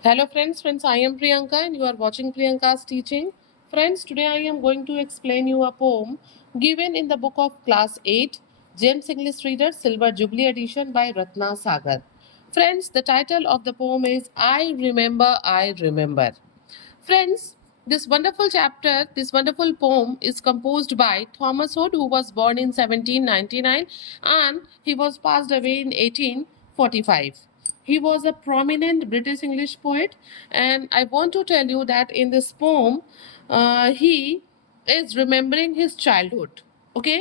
Hello friends, I am Priyanka and you are watching Priyanka's teaching. Friends, today I am going to explain you a poem given in the book of class 8, James English Reader Silver Jubilee edition by Ratna Sagar. Friends, the title of the poem is I Remember, I Remember. Friends, this wonderful chapter, this wonderful poem is composed by Thomas Hood, who was born in 1799 and he was passed away in 1845. He was a prominent British English poet, and I want to tell you that in this poem, he is remembering his childhood. Okay,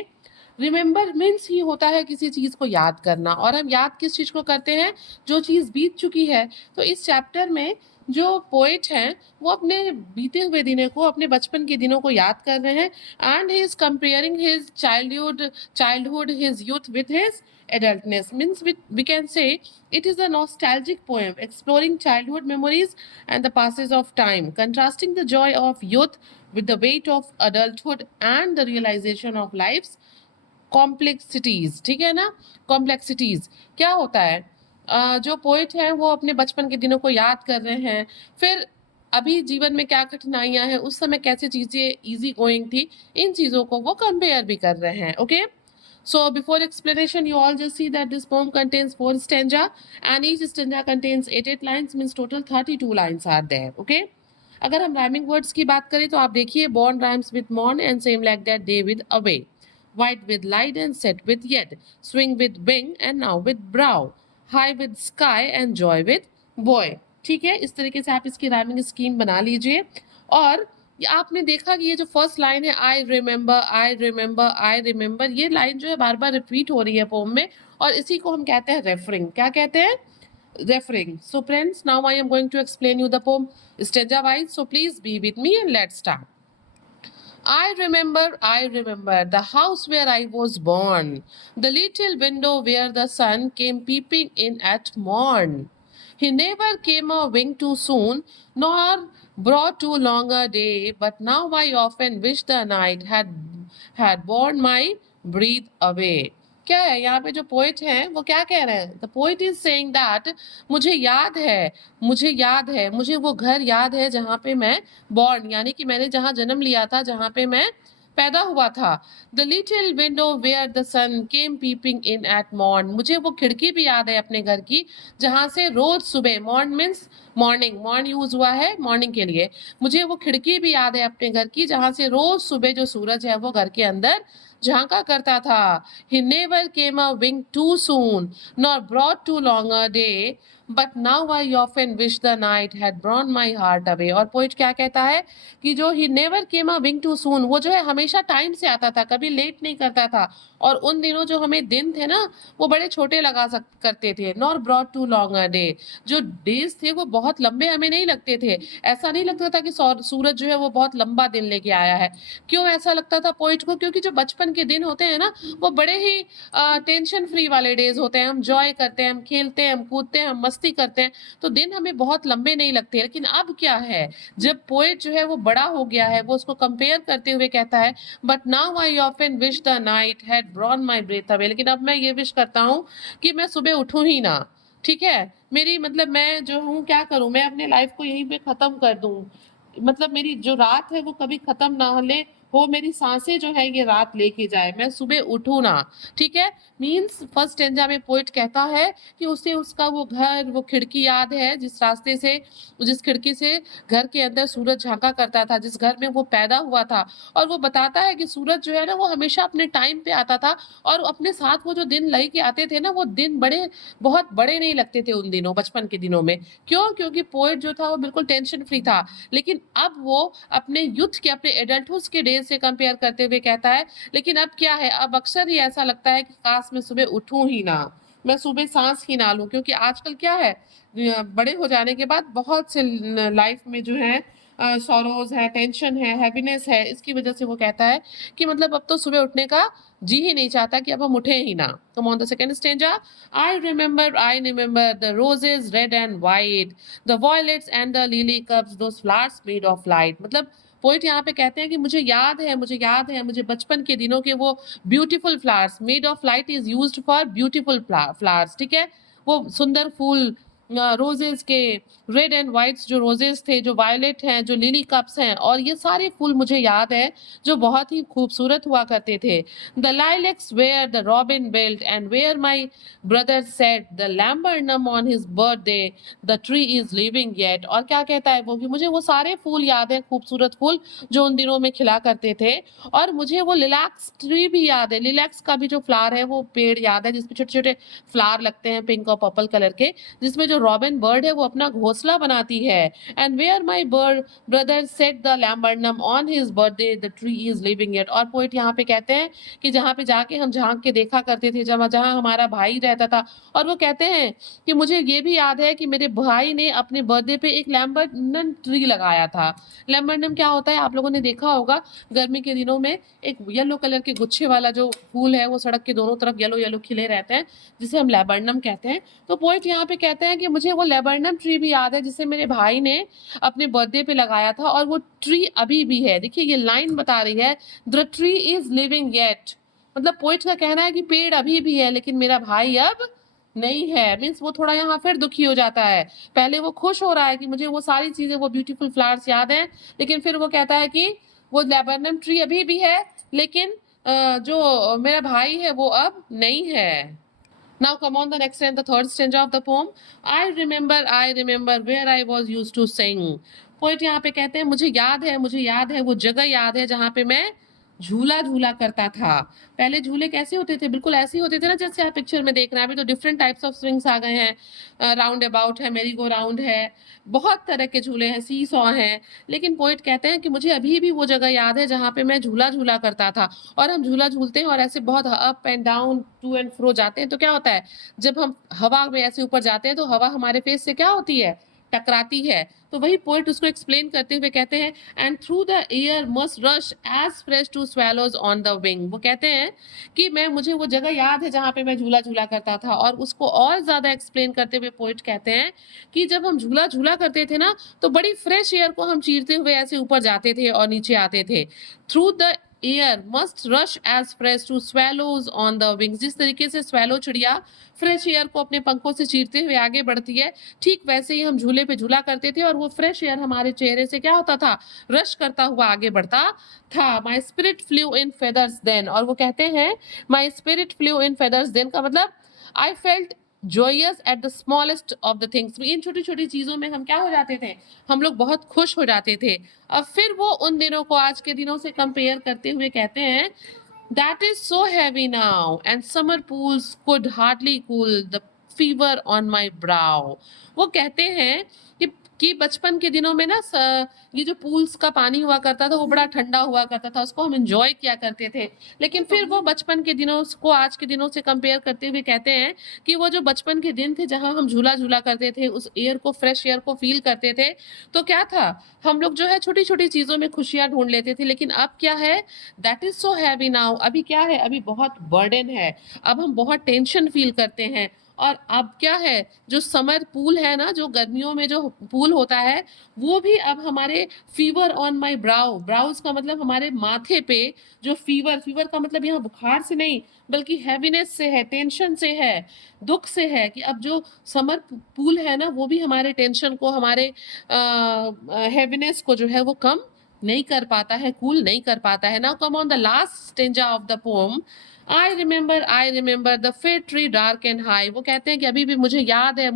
remember means he होता है किसी चीज को याद करना, और हम याद किस चीज को करते हैं, जो चीज बीत चुकी है। तो इस चैप्टर में जो पोएट हैं वो अपने बीते हुए दिनों को, अपने बचपन के दिनों को याद कर रहे हैं, and he is comparing his childhood his youth with his adultness. Means we can say it is a nostalgic poem exploring childhood memories and the passes of time, contrasting the joy of youth with the weight of adulthood and the realization of life's complexities. ठीक है ना, complexities क्या होता है, जो poet है वो अपने बचपन के दिनों को याद कर रहे हैं, फिर अभी जीवन में क्या कठिनाइयां हैं, उस समय कैसे चीजें इजी गोइंग थी, इन चीजों को वो कंपेयर भी कर रहे हैं। Okay, so before explanation you all just see that this poem contains 4 stanza and each stanza contains 8 lines, means total 32 lines are there. Okay, अगर हम राइमिंग वर्ड्स की बात करें तो आप देखिए, born rhymes with morn and same like that day with away, white with light and set with yet, swing with wing and now with brow, high with sky and joy with boy. ठीक है, इस तरीके से आप इसकी rhyming scheme बना लीजिए। और आपने देखा कि ये जो फर्स्ट लाइन है, I remember I remember I remember, ये लाइन जो है बार बार रिपीट हो रही है पोम में, और इसी को हम कहते हैं रेफरिंग। क्या कहते हैं? Referring. So friends, now I am going to explain you the poem stanza wise, so please be with me and let's start. I remember the house where I was born, the little window where the sun came peeping in at morn. He never came a wink too soon, nor brought too long a day, but now I often wish the night had borne my breath away. क्या है यहाँ पे, जो poet हैं वो क्या कह रहे हैं? The poet is saying that मुझे याद है, मुझे याद है, मुझे वो घर याद है जहाँ पे मैं बॉर्न, यानी कि मैंने जहाँ जन्म लिया था, जहाँ पे मैं पैदा हुआ था। The little window where the sun came peeping in at morn, मुझे वो खिड़की भी याद है अपने घर की, जहाँ से रोज सुबह, morn means morning, morn use हुआ है मॉर्निंग के लिए, मुझे वो खिड़की भी याद है अपने घर की, जहाँ से रोज सुबह जो सूरज है वो घर के अंदर झांका करता था। He never came a wink too soon, nor brought too long a day, but now I often wish the night had borne my heart away. और पोइट क्या कहता है कि जो he never came a wink too soon, वो जो है हमेशा टाइम से आता था, कभी लेट नहीं करता था, और उन दिनों जो हमें दिन थे ना वो बड़े छोटे करते थे। Nor brought too long a day, जो डेज थे वो बहुत लंबे हमें नहीं लगते थे, ऐसा नहीं लगता था कि सूरज जो है वो बहुत लंबा दिन लेके आया है। क्यों ऐसा लगता था पोइट को? क्योंकि जो बचपन के दिन होते हैं ना वो बड़े ही टेंशन फ्री वाले डेज होते हैं, हम जॉय करते हैं, हम खेलते हैं, हम कूदते हैं, हम मस्ती करते हैं, तो दिन हमें बहुत लंबे नहीं लगते। लेकिन अब क्या है, जब पोएट जो है वो बड़ा हो गया है, वो उसको कंपेयर करते हुए कहता है, but now I often wish the night had borne my breath away, लेकिन अब मैं ये विश करता हूँ कि मैं सुबह उठूं ही ना। ठीक है, मेरी मतलब मैं जो हूँ क्या करूँ, मैं अपने लाइफ को यहीं पे खत्म कर दूं, मतलब मेरी जो रात है वो कभी खत्म ना हो, मेरी सांसें जो है ये रात लेके जाए, मैं सुबह उठूं ना। ठीक है, मीन्स फर्स्ट स्टेंजा में पोइट कहता है कि उसे उसका वो घर, वो खिड़की याद है, जिस रास्ते से, जिस खिड़की से घर के अंदर सूरज झांका करता था, जिस घर में वो पैदा हुआ था। और वो बताता है कि सूरज जो है ना वो हमेशा अपने टाइम पे आता था, और अपने साथ वो जो दिन लेके आते थे ना, वो दिन बहुत बड़े नहीं लगते थे उन दिनों, बचपन के दिनों में। क्यों? क्योंकि पोइट जो था वो बिल्कुल टेंशन फ्री था। लेकिन अब वो अपने यूथ के, अपने एडल्टहुड के डेज से कंपेयर करते हुए कहता है, लेकिन अब क्या है, अब अक्सर ही ऐसा लगता है कि काश मैं सुबह उठूं ही ना, मैं सुबह सांस ही ना लूं। क्योंकि आजकल क्या है, बड़े हो जाने के बाद बहुत से लाइफ में जो है सॉरोज है, टेंशन है, हैप्पीनेस है, इसकी वजह से वो कहता है कि मतलब अब तो सुबह उठने का जी ही नहीं चाहता, कि अब हम उठे ही ना। Come on the second stanza, I remember the roses red and white, the violates and the lily cups, those flowers made of light. मतलब पोइट यहाँ पे कहते हैं कि मुझे याद है, मुझे याद है, मुझे बचपन के दिनों के वो beautiful flowers, made of light is used for beautiful flowers. ठीक है, वो सुंदर फूल रोजेस के रेड एंड व्हाइट्स जो रोजेस थे, जो वायलेट हैं, जो लिली कप्स हैं, और ये सारे फूल मुझे याद है जो बहुत ही खूबसूरत हुआ करते थे। The lilacs where the robin built and where my brother set the laburnum on his birthday the tree is living yet. और क्या कहता है वो कि मुझे वो सारे फूल याद हैं, खूबसूरत फूल जो उन दिनों में खिला करते थे। और मुझे वो लिलैक्स ट्री भी याद है, लिलैक्स का भी जो फ्लावर है वो पेड़ याद है जिसपे छोटे छोटे फ्लावर लगते हैं पिंक और पर्पल कलर के, जिसमें जो रॉबिन बर्ड है वो अपना घोंसला बनाती है। And where my bird brother set the laburnum on his birthday the tree is living it. और पोइट यहाँ पे कहते हैं कि जहाँ पे जाके हम झांक के देखा करते थे, जहाँ जहाँ हमारा भाई रहता था, और वो कहते हैं कि मुझे ये भी याद है कि मेरे भाई ने अपने बर्थडे पे एक लैम्बर्नम ट्री लगाया था। लैम्बर्नम क्या होता है, आप लोगों ने देखा होगा गर्मी के दिनों में एक येलो कलर के गुच्छे वाला जो फूल है वो सड़क के दोनों तरफ येलो येलो खिले रहते हैं, जिसे हम लैम्बर्नम कहते हैं। तो पोइट यहाँ पे कहते हैं कि मुझे वो लैम्बर्नम ट्री भी याद है जिसे मेरे भाई ने अपने बर्थडे पे लगाया था, और वो ट्री अभी भी है। देखिए ये लाइन बता रही है the tree is living yet, मतलब पोइट का कहना है कि पेड़ अभी भी है लेकिन मेरा भाई अब नहीं है। मीन्स वो थोड़ा यहाँ फिर दुखी हो जाता है। पहले वो खुश हो रहा है कि मुझे वो सारी चीजें, वो ब्यूटीफुल फ्लावर्स याद हैं, लेकिन फिर वो कहता है कि वो लैम्बर्नम ट्री अभी भी है लेकिन जो मेरा भाई है वो अब नहीं है। Now come on the next and the third stanza of the poem. I remember where I was used to sing. Poet यहाँ पे कहते हैं मुझे याद है वो जगह याद है जहाँ पे मैं झूला झूला करता था। पहले झूले कैसे होते थे, बिल्कुल ऐसे ही होते थे ना जैसे आप पिक्चर में देख रहे हैं। अभी तो डिफरेंट टाइप्स ऑफ स्विंग्स आ गए हैं, राउंड अबाउट है, मेरी गो राउंड है, बहुत तरह के झूले हैं, सी सॉ हैं। लेकिन पोइट कहते हैं कि मुझे अभी भी वो जगह याद है जहाँ पे मैं झूला झूला करता था। और हम झूला झूलते हैं और ऐसे बहुत up and down, to and fro जाते हैं, तो क्या होता है जब हम हवा में ऐसे ऊपर जाते हैं तो हवा हमारे फेस से क्या होती है, टकराती है। तो वही पोइट उसको एक्सप्लेन करते हुए कहते हैं and through the air must rush as fresh to swallows on the wing. वो कहते हैं कि मुझे वो जगह याद है जहाँ पे मैं झूला झूला करता था। और उसको और ज्यादा एक्सप्लेन करते हुए पोइट कहते हैं कि जब हम झूला झूला करते थे ना तो बड़ी फ्रेश एयर को हम चीरते हुए ऐसे ऊपर जाते थे और नीचे आते थे। Through the air must rush as fresh to swallows on the wings. जिस तरीके से स्वेलो चिड़िया फ्रेश एयर को अपने पंखों से चीरते हुए आगे बढ़ती है, ठीक वैसे ही हम झूले पे झूला करते थे और वो फ्रेश एयर हमारे चेहरे से क्या होता था, रश करता हुआ आगे बढ़ता था। My spirit flew in feathers then. और वो कहते हैं my spirit flew in feathers then का मतलब I felt joyous at the smallest of the things। इन छोटी छोटी चीजों में हम क्या हो जाते थे, हम लोग बहुत खुश हो जाते थे। अब फिर वो उन दिनों को आज के दिनों से कंपेयर करते हुए कहते हैं that is so heavy now and summer pools could hardly cool the fever on my brow। वो कहते हैं कि बचपन के दिनों में ना ये जो पूल्स का पानी हुआ करता था वो बड़ा ठंडा हुआ करता था, उसको हम एंजॉय किया करते थे। लेकिन फिर वो बचपन के दिनों को आज के दिनों से कंपेयर करते हुए कहते हैं कि वो जो बचपन के दिन थे जहां हम झूला झूला करते थे, उस एयर को, फ्रेश एयर को फील करते थे, तो क्या था, हम लोग जो है छोटी छोटी चीजों में खुशियां ढूंढ लेते थे। लेकिन अब क्या है, that is so heavy now. अभी क्या है, अभी बहुत बर्डन है, अब हम बहुत टेंशन फील करते हैं। और अब क्या है, जो समर पूल है ना, जो गर्मियों में जो पूल होता है, वो भी अब हमारे fever on my brow, brows का मतलब हमारे माथे पे जो फीवर, फीवर का मतलब यहाँ बुखार से नहीं बल्कि हैवीनेस से है, टेंशन से है, दुख से है, कि अब जो समर पूल है ना वो भी हमारे टेंशन को, हमारे हैवीनेस को जो है वो कम नहीं कर पाता है, कूल नहीं कर पाता है। Now come on the last stanza of the pome. I remember the फिर ट्री डार्क एंड हाई। वो कहते हैं कि अभी भी मुझे याद है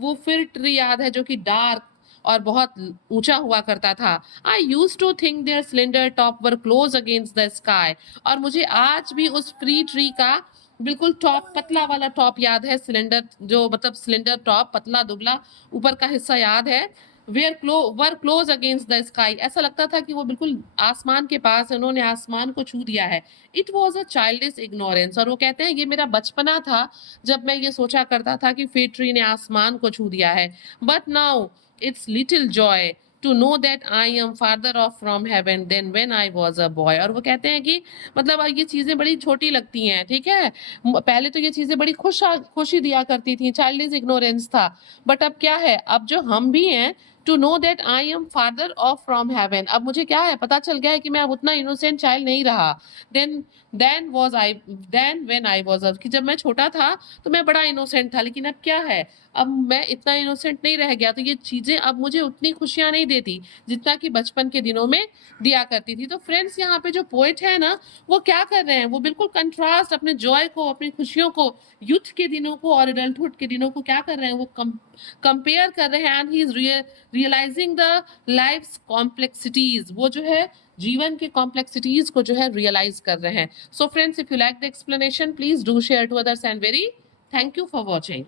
वो फिर ट्री याद है जो कि डार्क और बहुत ऊंचा हुआ करता था। I used to think their slender tops were close against the sky. और मुझे आज भी उस फ्री ट्री का बिल्कुल टॉप, पतला वाला टॉप याद है, सिलेंडर जो मतलब सिलेंडर टॉप, पतला दुबला ऊपर का हिस्सा याद है। वर क्लोज अगेंस्ट द स्काई, ऐसा लगता था कि वो बिल्कुल आसमान के पास है, उन्होंने आसमान को छू दिया है। It was a childish ignorance. और वो कहते हैं ये मेरा बचपना था जब मैं ये सोचा करता था कि फेट ट्री ने आसमान को छू दिया है। But now it's little joy to know that I am farther off from heaven than when I was a boy. और वो कहते हैं कि मतलब ये चीजें बड़ी छोटी लगती हैं, ठीक है, पहले तो ये चीजें बड़ी खुशी दिया करती थी, चाइल्डिश इग्नोरेंस था। बट अब क्या है, अब जो हम भी हैं to know that I am farther off from heaven. अब मुझे क्या है, पता चल गया है कि मैं अब उतना innocent child नहीं रहा. Then when I was कि जब मैं छोटा था तो मैं बड़ा innocent था, लेकिन अब क्या है, अब मैं इतना innocent नहीं रह गया, तो ये चीजें अब मुझे उतनी खुशियां नहीं देती जितना कि बचपन के दिनों में दिया करती थी. तो फ्रेंड्स, यहाँ पे जो पोएट है ना, वो क्या कर रहे हैं, वो बिल्कुल कंट्रास्ट अपने जॉय को, अपनी खुशियों को, यूथ के दिनों को और एडल्टहुड के दिनों को क्या कर रहे हैं, वो कंपेयर कर रहे हैं. And he is realising the life's complexities, वो जो है जीवन के कॉम्प्लेक्सिटीज को जो है रियलाइज कर रहे हैं. So friends, if you like the explanation, please do share to others and very thank you for watching.